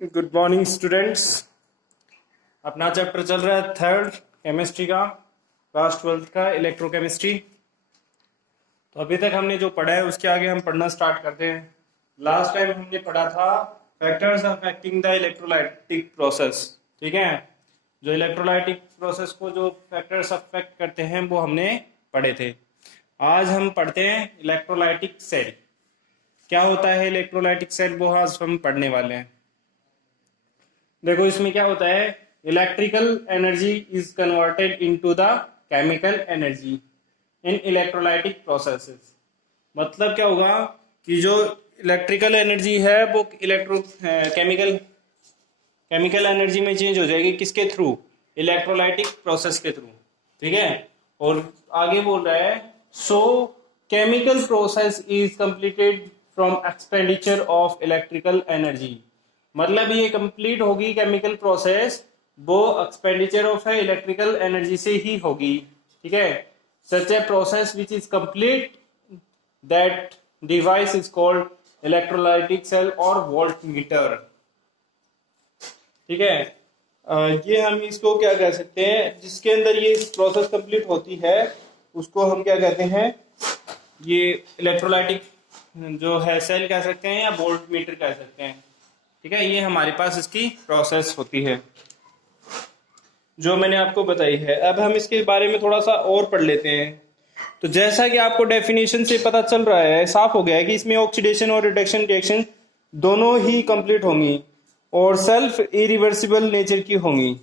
Good morning students. अपना chapter चल रहा है थर्ड केमिस्ट्री का, क्लास 12th का इलेक्ट्रोकेमिस्ट्री। तो अभी तक हमने जो पढ़ा है उसके आगे हम पढ़ना स्टार्ट करते हैं। लास्ट टाइम हमने पढ़ा था factors affecting the electrolytic process. ठीक है, जो इलेक्ट्रोलाइटिक प्रोसेस को जो फैक्टर्स अफेक्ट करते हैं वो हमने पढ़े थे। आज हम पढ़ते हैं इलेक्ट्रोलाइटिक सेल। क्या होता है इलेक्ट्रोलाइटिक सेल, वो आज हम पढ़ने वाले हैं। देखो इसमें क्या होता है, electrical energy is converted into the chemical energy in electrolytic processes. मतलब क्या होगा कि जो इलेक्ट्रिकल एनर्जी है वो केमिकल एनर्जी में चेंज हो जाएगी। किसके थ्रू? इलेक्ट्रोलाइटिक प्रोसेस के थ्रू। ठीक है, और आगे बोल रहा है so chemical process is completed from expenditure of electrical energy. मतलब ये कंप्लीट होगी केमिकल प्रोसेस वो एक्सपेंडिचर ऑफ है इलेक्ट्रिकल एनर्जी से ही होगी। ठीक है, such a process which is complete that device is called electrolytic cell और वोल्टमीटर। ठीक है, ये हम इसको क्या कह सकते हैं, जिसके अंदर ये प्रोसेस कंप्लीट होती है उसको हम क्या कहते हैं, ये इलेक्ट्रोलाइटिक जो है सेल कह सकते हैं या वोल्टमीटर कह सकते हैं। ठीक है, ये हमारे पास इसकी प्रोसेस होती है जो मैंने आपको बताई है। अब हम इसके बारे में थोड़ा सा और पढ़ लेते हैं। तो जैसा कि आपको डेफिनेशन से पता चल रहा है, साफ हो गया है कि इसमें ऑक्सीडेशन और रिडक्शन रिएक्शन दोनों ही कंप्लीट होंगी और सेल्फ इरिवर्सिबल नेचर की होंगी।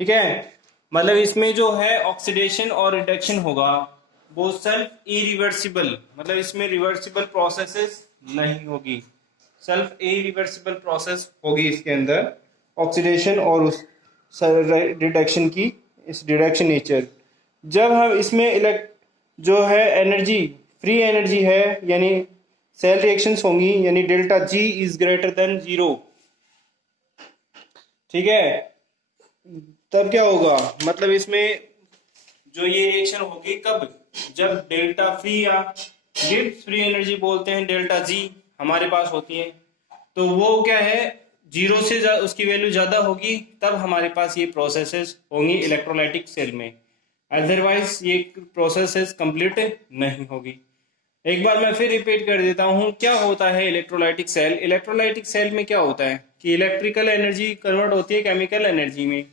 ठीक है, मतलब इसमें जो है ऑक्सीडेशन और रिडक्शन होगा वो सेल्फ इरिवर्सिबल, मतलब इसमें रिवर्सिबल प्रोसेसेस नहीं होगी, सेल्फ इरिवर्सिबल प्रोसेस होगी इसके अंदर ऑक्सीडेशन और उस रिडक्शन की, इस रिडक्शन नेचर। जब हम इसमें जो है एनर्जी, फ्री एनर्जी है, यानी सेल रिएक्शंस होंगी, यानी delta G is greater than 0। ठीक है, तब क्या होगा, मतलब इसमें जो ये रिएक्शन होगी कब, जब डेल्टा फ्री या गिब्स फ्री एनर्जी बोलते हैं डेल्टा जी हमारे पास होती है, तो वो क्या है 0 से उसकी वैल्यू ज्यादा होगी, तब हमारे पास ये प्रोसेसेस होंगी इलेक्ट्रोलाइटिक सेल में। अदरवाइज ये प्रोसेसेस कंप्लीट नहीं होगी। एक बार मैं फिर रिपीट कर देता हूं, क्या होता है इलेक्ट्रोलाइटिक सेल। इलेक्ट्रोलाइटिक सेल में क्या होता है कि इलेक्ट्रिकल एनर्जी कन्वर्ट होती है केमिकल एनर्जी में।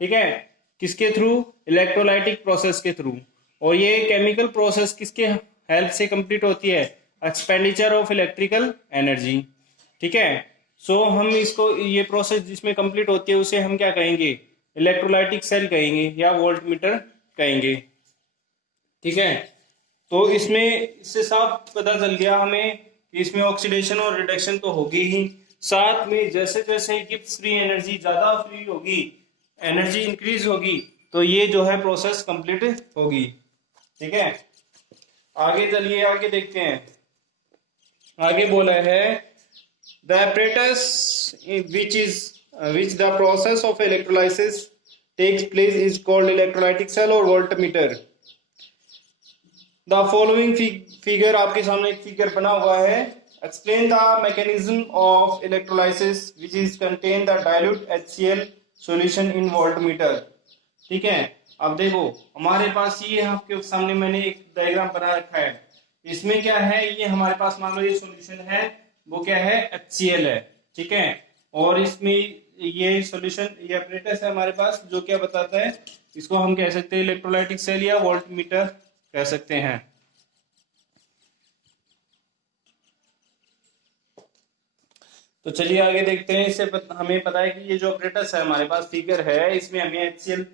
ठीक है, किसके थ्रू? इलेक्ट्रोलाइटिक प्रोसेस के थ्रू। और ये केमिकल प्रोसेस किसके हेल्प से कंप्लीट होती है? Expenditure of electrical energy. ठीक है, सो हम इसको, ये प्रोसेस जिसमें कंप्लीट होती है उसे हम क्या कहेंगे? इलेक्ट्रोलाइटिक सेल कहेंगे या वोल्टमीटर कहेंगे। ठीक है, तो इसमें इससे साफ पता चल गया हमें कि इसमें ऑक्सीडेशन और रिडक्शन तो होगी ही, साथ में जैसे जैसे गिब्स फ्री एनर्जी ज्यादा फ्री होगी, एनर्जी इंक्रीज होगी, तो ये जो है प्रोसेस कंप्लीट होगी। ठीक है, आगे चलिए, आगे देखते हैं। आगे बोला है the apparatus which the process of electrolysis takes place is called electrolytic cell or voltmeter. The following figure, आपके सामने एक फिगर बना हुआ है, explain the mechanism of electrolysis which is contain the dilute HCl solution in voltmeter. ठीक है, अब देखो हमारे पास ये आपके सामने मैंने एक डायग्राम बना रखा है। इसमें क्या है, ये हमारे पास मान लो ये सॉल्यूशन है, वो क्या है? HCl है। ठीक है, और इसमें ये सॉल्यूशन, ये apparatus है हमारे पास जो क्या बताता है, इसको हम कह सकते हैं इलेक्ट्रोलाइटिक सेल या वोल्टमीटर कह सकते हैं। तो चलिए आगे देखते हैं। इससे हमें पता है कि ये जो apparatus है हमारे पास, फिगर है, इसमें हमें HCl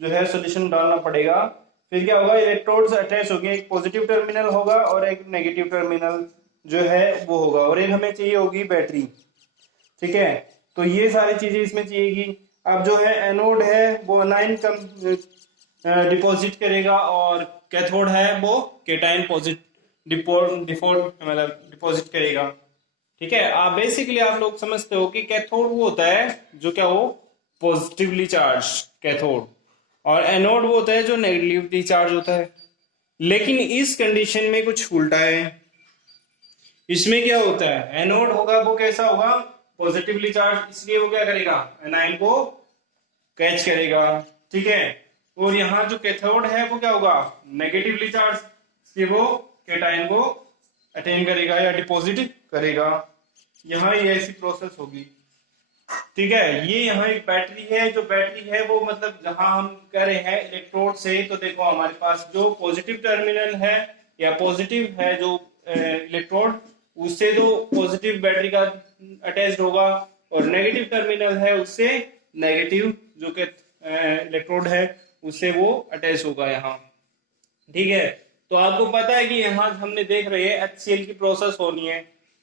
जो है सॉल्यूशन डालना पड़ेगा। फिर क्या होगा, इलेक्ट्रोड्स अटैच होंगे, एक पॉजिटिव टर्मिनल होगा और एक नेगेटिव टर्मिनल जो है वो होगा, और एक हमें चाहिए होगी बैटरी। ठीक है, तो ये सारी चीजें इसमें चाहिएगी। अब जो है एनोड है वो अनायन डिपॉजिट करेगा और कैथोड है वो केटाइन डिपॉजिट करेगा। ठीक है, आप बेसिकली आप लोग समझते हो कि कैथोड वो होता है जो क्या, वो पॉजिटिवली चार्ज कैथोड, और एनोड वो होता है जो नेगेटिवली चार्ज होता है। लेकिन इस कंडीशन में कुछ उल्टा है। इसमें क्या होता है, एनोड होगा वो कैसा होगा? पॉजिटिवली चार्ज, इसलिए वो क्या करेगा, एनायन को कैच करेगा, ठीक है। और यहाँ जो कैथोड है वो क्या होगा, नेगेटिवली चार्ज, इसलिए वो कैटायन को अटेन करेगा या डिपॉजिट करेगा। यहाँ ये ऐसी प्रोसेस होगी, ठीक है। ये यहाँ एक बैटरी है, जो बैटरी है वो मतलब जहां हम कह रहे हैं इलेक्ट्रोड से, तो देखो हमारे पास जो पॉजिटिव टर्मिनल है या पॉजिटिव है जो इलेक्ट्रोड, उससे तो पॉजिटिव बैटरी का अटैच्ड होगा, और नेगेटिव टर्मिनल है उससे नेगेटिव जो कि इलेक्ट्रोड है उससे वो अटैच होगा यहाँ, ठीक है। तो आपको पता है कि यहाँ हमने देख रहे हैं HCl की प्रोसेस होनी है।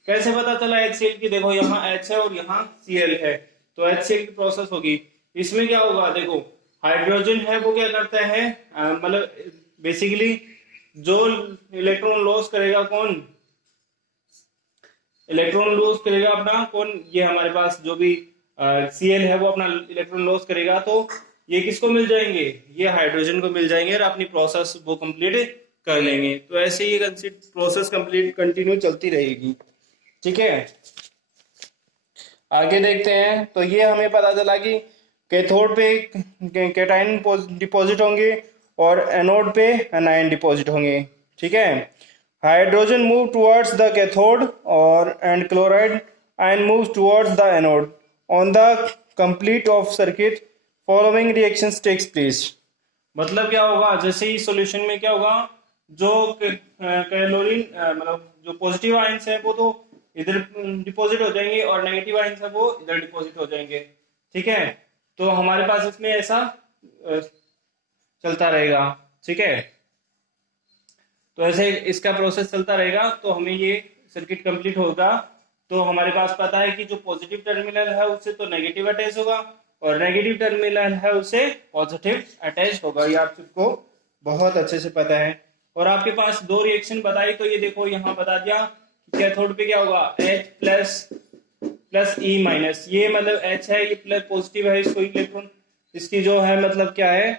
कैसे पता चला HCl की, देखो यहाँ H है और यहाँ Cl है, तो HCl की प्रोसेस होगी। इसमें क्या होगा, देखो हाइड्रोजन है वो क्या करता है, मतलब बेसिकली जो इलेक्ट्रॉन लॉस करेगा, कौन इलेक्ट्रॉन लॉस करेगा अपना, कौन, ये हमारे पास जो भी Cl है वो अपना इलेक्ट्रॉन लॉस करेगा, तो ये किसको मिल जाएंगे, ये हाइड्रोजन को मिल जाएंगे और अपनी प्रोसेस वो कंप्लीट कर लेंगे। तो ऐसे ये प्रोसेस कंप्लीट कंटिन्यू चलती रहेगी, ठीक है। आगे देखते हैं। तो ये हमें पता चला कि कैथोड पे कैटायन डिपॉजिट होंगे और एनोड पे एनायन डिपॉजिट होंगे, ठीक है। Hydrogen move towards the cathode और and chloride ion moves towards the anode on the complete of circuit following reactions takes place. मतलब क्या होगा, जैसे ही सॉल्यूशन में क्या होगा, जो क्लोरीन मतलब जो पॉजिटिव आयंस है वो तो इधर डिपॉजिट हो जाएंगे और नेगेटिव आयंस है वो इधर डिपॉजिट हो जाएंगे, ठीक है। तो हमारे पास इसमें ऐसा चलता रहेगा, ठीक है। तो ऐसे इसका प्रोसेस चलता रहेगा, तो हमें ये सर्किट कंप्लीट होगा। तो हमारे पास पता है कि जो पॉजिटिव टर्मिनल है उससे तो नेगेटिव अटैच होगा और नेगेटिव टर्मिनल है उससे पॉजिटिव अटैच होगा, ये आप सबको बहुत अच्छे से पता है। और आपके पास दो रिएक्शन बताई, तो ये देखो यहाँ बता दिया कैथोड पे क्या होगा, H प्लस E माइनस, ये मतलब H है, ये प्लस पॉजिटिव है, इसको इलेक्ट्रॉन इसकी जो है मतलब क्या है,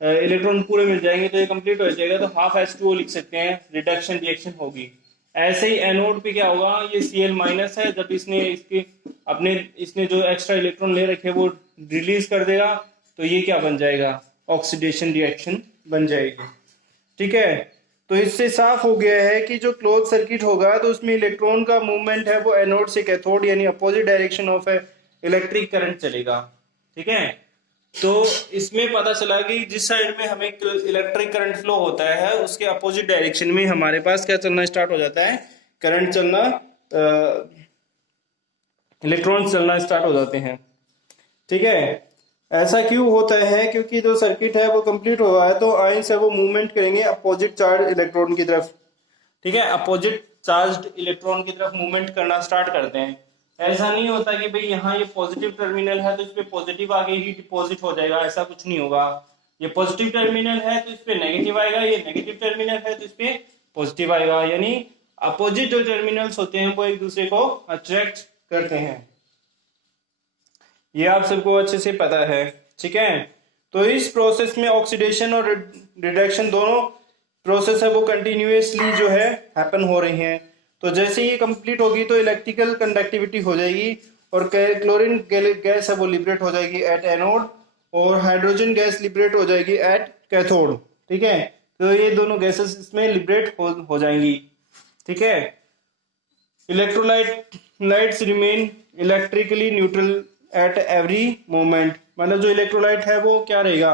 इलेक्ट्रॉन पूरे मिल जाएंगे, तो ये कंप्लीट हो जाएगा, तो हाफ H2O लिख सकते हैं, रिडक्शन रिएक्शन होगी। ऐसे ही एनोड पे क्या होगा, ये Cl माइनस है, जब इसने जो एक्स्ट्रा इलेक्ट्रॉन ले रखे वो रिलीज कर देगा, तो ये क्या बन जाएगा, ऑक्सीडेशन रिएक्शन बन जाएगी, ठीक है। तो इससे साफ हो गया है कि जो क्लोज सर्किट होगा तो उसमें इलेक्ट्रॉन का मूवमेंट है वो एनोड से कैथोड यानी opposite direction of electric current चलेगा, ठीक है। तो इसमें पता चला कि जिस साइड में हमें इलेक्ट्रिक करंट फ्लो होता है उसके अपोजिट डायरेक्शन में हमारे पास क्या चलना स्टार्ट हो जाता है, करंट चलना, इलेक्ट्रॉन चलना स्टार्ट हो जाते हैं, ठीक है। ऐसा क्यों होता है, क्योंकि जो सर्किट है वो कंप्लीट हुआ है, तो आयंस है वो मूवमेंट करेंगे अपोजिट चार्ज इलेक्ट्रॉन की तरफ, ठीक है, अपोजिट चार्ज्ड इलेक्ट्रॉन की तरफ मूवमेंट करना स्टार्ट करते हैं। ऐसा नहीं होता कि भाई यहाँ ये पॉजिटिव टर्मिनल है तो इस पे पॉजिटिव आगे ही डिपॉजिट हो जाएगा, ऐसा कुछ नहीं होगा। ये पॉजिटिव टर्मिनल है तो इस पे नेगेटिव आएगा, ये नेगेटिव टर्मिनल है तो इस पे पॉजिटिव आएगा, यानी अपोजिट जो टर्मिनल्स होते हैं वो एक दूसरे को अट्रैक्ट करते हैं। ये आप सबको अच्छे से पता है, ठीक है। तो इस प्रोसेस में ऑक्सीडेशन और रिडक्शन दोनों प्रोसेस है वो कंटिन्यूअसली जो है हैपन हो रही हैं। तो जैसे ये कंप्लीट होगी तो इलेक्ट्रिकल कंडक्टिविटी हो जाएगी और क्लोरीन गैस है वो लिबरेट हो जाएगी एट एनोड और हाइड्रोजन गैस लिबरेट हो जाएगी एट कैथोड, ठीक है। तो ये दोनों गैसेस इसमें लिबरेट हो जाएंगी, ठीक है। Electrolytes remain electrically neutral at every moment, मतलब जो इलेक्ट्रोलाइट है वो क्या रहेगा,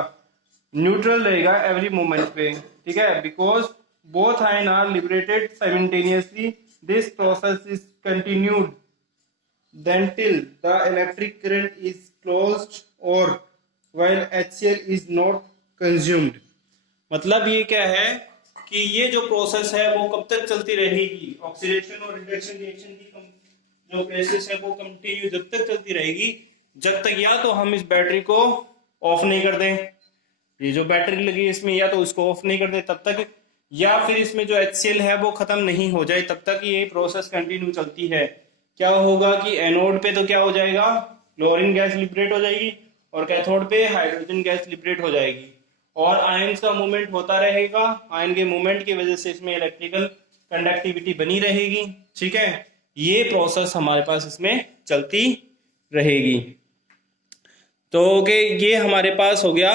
न्यूट्रल रहेगा एवरी मोमेंट पे, ठीक है। Because both ion are liberated simultaneously, this process is continued then till the electric current is closed और while HCl is not consumed. मतलब ये क्या है कि ये जो प्रोसेस है वो कब तक चलती रहेगी, ऑक्सीडेशन और रिडक्शन रिएक्शन की जो प्रोसेस है वो कंटिन्यू जब तक चलती रहेगी, जब तक या तो हम इस बैटरी को ऑफ नहीं कर दें, ये जो बैटरी लगी इसमें या तो इसको ऑफ नहीं कर दे तब तक, या फिर इसमें जो HCl है वो खत्म नहीं हो जाए तब तक ये प्रोसेस कंटिन्यू चलती है। क्या होगा कि एनोड पे तो क्या हो जाएगा, क्लोरीन गैस लिबरेट हो जाएगी और कैथोड पे हाइड्रोजन गैस लिबरेट हो जाएगी और आयंस का मूवमेंट होता रहेगा। आयन के मूवमेंट की वजह से इसमें इलेक्ट्रिकल कंडक्टिविटी बनी रहेगी, ठीक है। ये प्रोसेस हमारे पास इसमें चलती रहेगी। तो ओके, ये हमारे पास हो गया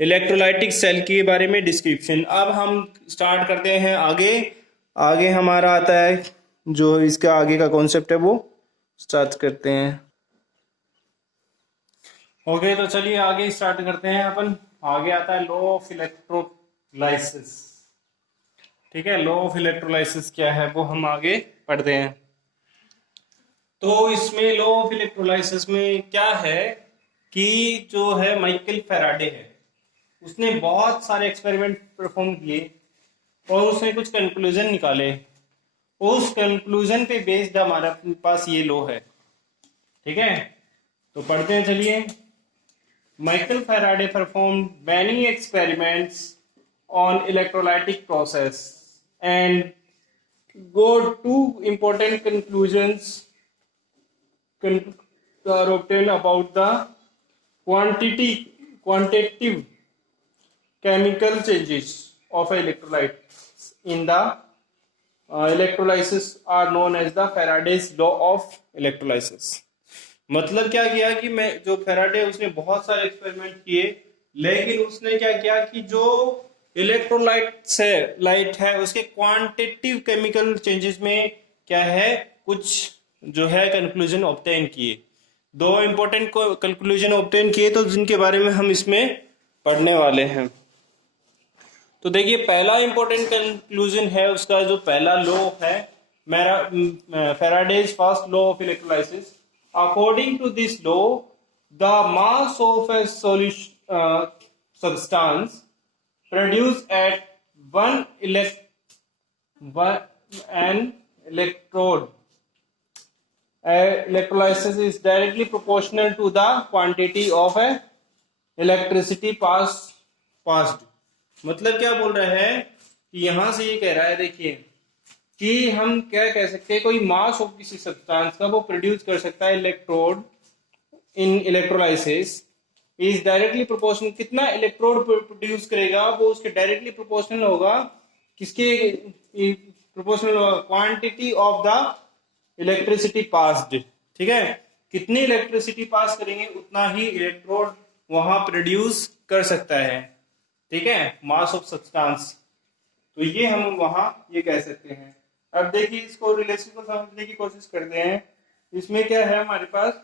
इलेक्ट्रोलाइटिक सेल के बारे में डिस्क्रिप्शन। अब हम स्टार्ट करते हैं आगे। आगे हमारा आता है जो इसका आगे का कॉन्सेप्ट है वो स्टार्ट करते हैं। ओके, तो चलिए आगे स्टार्ट करते हैं अपन। आगे आता है लॉ ऑफ इलेक्ट्रोलाइसिस। ठीक है, लॉ ऑफ इलेक्ट्रोलाइसिस क्या है वो हम आगे पढ़ते हैं। तो इसमें लॉ ऑफ इलेक्ट्रोलाइसिस में क्या है कि जो है माइकल फैराडे है, उसने बहुत सारे एक्सपेरिमेंट परफॉर्म किए और उसने कुछ कंक्लूजन निकाले। उस कंक्लूजन पे बेस्ड हमारे पास ये लॉ है। ठीक है, तो पढ़ते हैं चलिए। Michael Faraday performed many experiments on electrolytic process and got two important conclusions are obtained about the quantitative chemical changes of electrolytes in the electrolysis are known as the Faraday's law of electrolysis। मतलब क्या किया कि मैं जो Faraday उसने बहुत सारे experiment किए, लेकिन उसने क्या किया कि जो इलेक्ट्रोलाइट्स है, लाइट है, उसके क्वांटिटेटिव केमिकल चेंजेस में क्या है कुछ जो है कंक्लूजन ऑब्टेन किए। दो इंपॉर्टेंट कंक्लूजन ऑब्टेन किए तो जिनके बारे में हम इसमें पढ़ने वाले हैं। तो देखिए, पहला इंपॉर्टेंट कंक्लूजन है उसका जो पहला लॉ है Faraday's first law of electrolysis. According to this law the mass of a solution substance produced at an electrode electrolysis is directly proportional to the quantity of a electricity passed। मतलब क्या बोल रहा है कि यहां से ये कह रहा है, देखिए कि हम क्या कह सकते हैं, कोई मास ऑफ किसी सब्सटेंस का वो प्रोड्यूस कर सकता है electrode in electrolysis is directly proportional. कितना इलेक्ट्रोड प्रोड्यूस करेगा वो उसके डायरेक्टली प्रोपोर्शनल होगा, किसके प्रोपोर्शनल होगा, quantity of the electricity passed. ठीक है, कितनी इलेक्ट्रिसिटी पास करेंगे उतना ही इलेक्ट्रोड वहां प्रोड्यूस कर सकता है। ठीक है, मास ऑफ सब्सटेंस। तो ये हम वहां ये कह सकते हैं। अब देखिए, इसको रिलेशन को समझने की कोशिश करते हैं। इसमें क्या है हमारे पास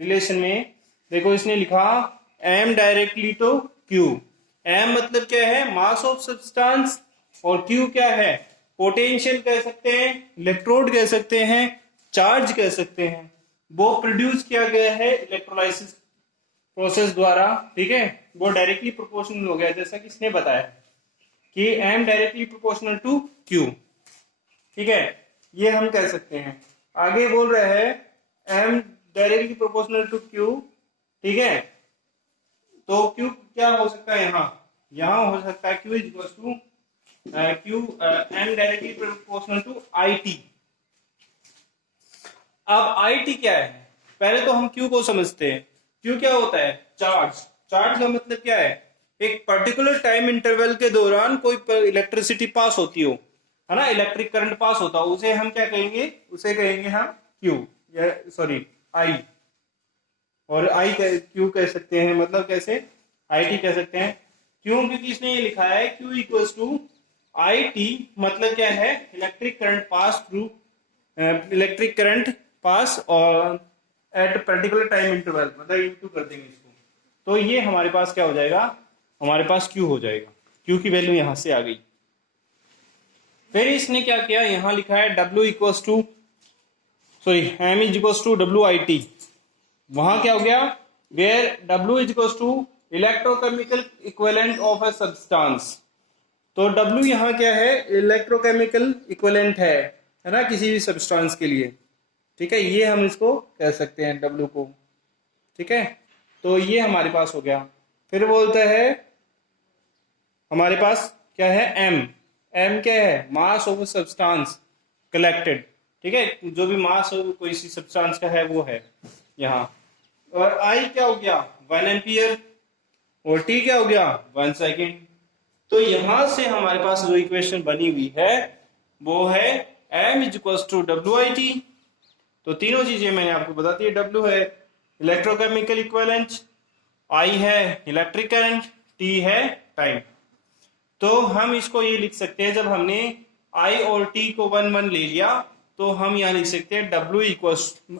रिलेशन में, देखो इसने लिखा m directly to q। m मतलब क्या है, मास ऑफ सब्सटेंस, और q क्या है, पोटेंशियल कह सकते हैं, इलेक्ट्रोड कह सकते हैं, चार्ज कह सकते हैं। वो प्रोड्यूस किया गया है इलेक्ट्रोलाइसिस प्रोसेस द्वारा। ठीक है, वो डायरेक्टली प्रोपोर्शनल हो गया, जैसा कि इसने बताया कि m directly proportional to q। ठीक है, ये हम कह सकते हैं। आगे बोल रहे हैं m directly proportional to q। ठीक है, तो Q क्या हो सकता है, यहां हो सकता है Q equals to m directly proportional to IT। अब IT क्या है, पहले तो हम Q को समझते हैं। Q क्या होता है, चार्ज। चार्ज का मतलब क्या है, एक पर्टिकुलर टाइम इंटरवल के दौरान कोई इलेक्ट्रिसिटी पास होती हो, है ना, इलेक्ट्रिक करंट पास होता हो, उसे हम क्या कहेंगे, उसे कहेंगे हम Q या सॉरी I। और आई क्यू कह सकते हैं, मतलब कैसे IT कह सकते हैं, क्यों, क्योंकि इसने ये लिखा है Q इक्वल्स टू IT। मतलब क्या है, electric current pass through electric current pass और एट पर्टिकुलर टाइम इंटरवल, मतलब इनटू कर देंगे इसको, तो ये हमारे पास क्या हो जाएगा, हमारे पास Q हो जाएगा। Q की वैल्यू यहां से आ गई। फिर इसने क्या किया, यहां लिखा है W equals to sorry M equals to WIT। वहां क्या हो गया, where W is equals to electrochemical equivalent of a substance. तो W यहाँ क्या है, इलेक्ट्रोकेमिकल इक्विवेलेंट है ना, किसी भी सब्सटेंस के लिए। ठीक है, ये हम इसको कह सकते हैं W को। ठीक है, तो ये हमारे पास हो गया। फिर बोलते हैं हमारे पास क्या है, M क्या है, मास ऑफ सब्सटेंस कलेक्टेड। ठीक है, जो भी मास कोई सी सब्सटेंस का है वो है यहाँ। और I क्या हो गया, 1 एम्पियर, और T क्या हो गया, 1 सेकेंड। तो यहां से हमारे पास जो इक्वेशन बनी हुई है वो है M is equal to WIT। तो तीनों चीजें मैंने आपको बता दी, W है, इलेक्ट्रोकेमिकल इक्विवेलेंट, आई है इलेक्ट्रिक करंट, टी है टाइम। तो हम इसको ये लिख सकते हैं, जब हमने आई और टी को 1 1 ले लिया तो हम यहाँ लिख सकते हैं W equal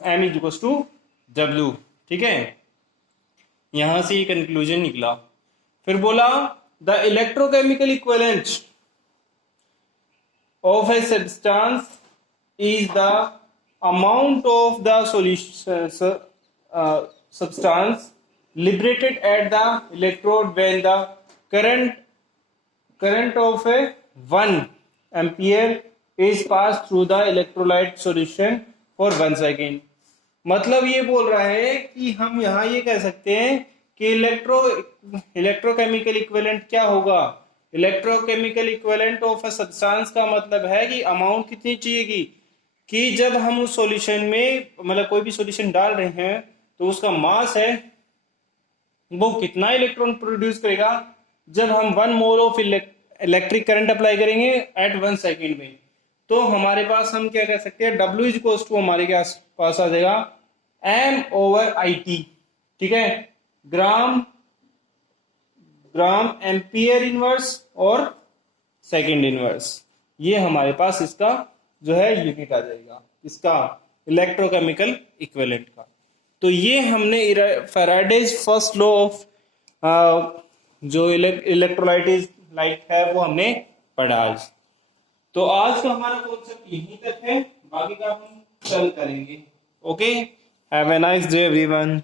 M is equal to W. ठीक है, यहां से ये कंक्लूजन निकला। फिर बोला the electrochemical equivalent of a substance is the amount of the solution substance liberated at the electrode when the current of a 1 ampere is passed through the electrolyte solution for 1 second। मतलब ये बोल रहा है कि हम यहाँ ये कह सकते हैं कि इलेक्ट्रोकेमिकल इक्विवेलेंट क्या होगा। Electrochemical equivalent of a substance का मतलब है कि अमाउंट कितनी चाहिए कि जब हम उस सॉल्यूशन में मतलब कोई भी सॉल्यूशन डाल रहे हैं तो उसका मास है वो कितना इलेक्ट्रॉन प्रोड्यूस करेगा जब हम 1 mole of electric current apply करेंगे एट 1 सेकेंड में। तो हमारे पास हम क्या कह सकते हैं, W इज इक्वल टू हमारे पास आ जाएगा M/IT। ठीक है, ग्राम एम्पियर इनवर्स और सेकंड इनवर्स, ये हमारे पास इसका जो है यूनिट आ जाएगा इसका इलेक्ट्रोकेमिकल इक्विवेलेंट का। तो ये हमने फैराडेज फर्स्ट लॉ ऑफ जो इलेक्ट्रोलाइट है वो हमने पढ़ा आज। तो आज का हमारा कॉन्सेप्ट यहीं तक है, बाकी का हम कल करेंगे। Okay, have a nice day everyone.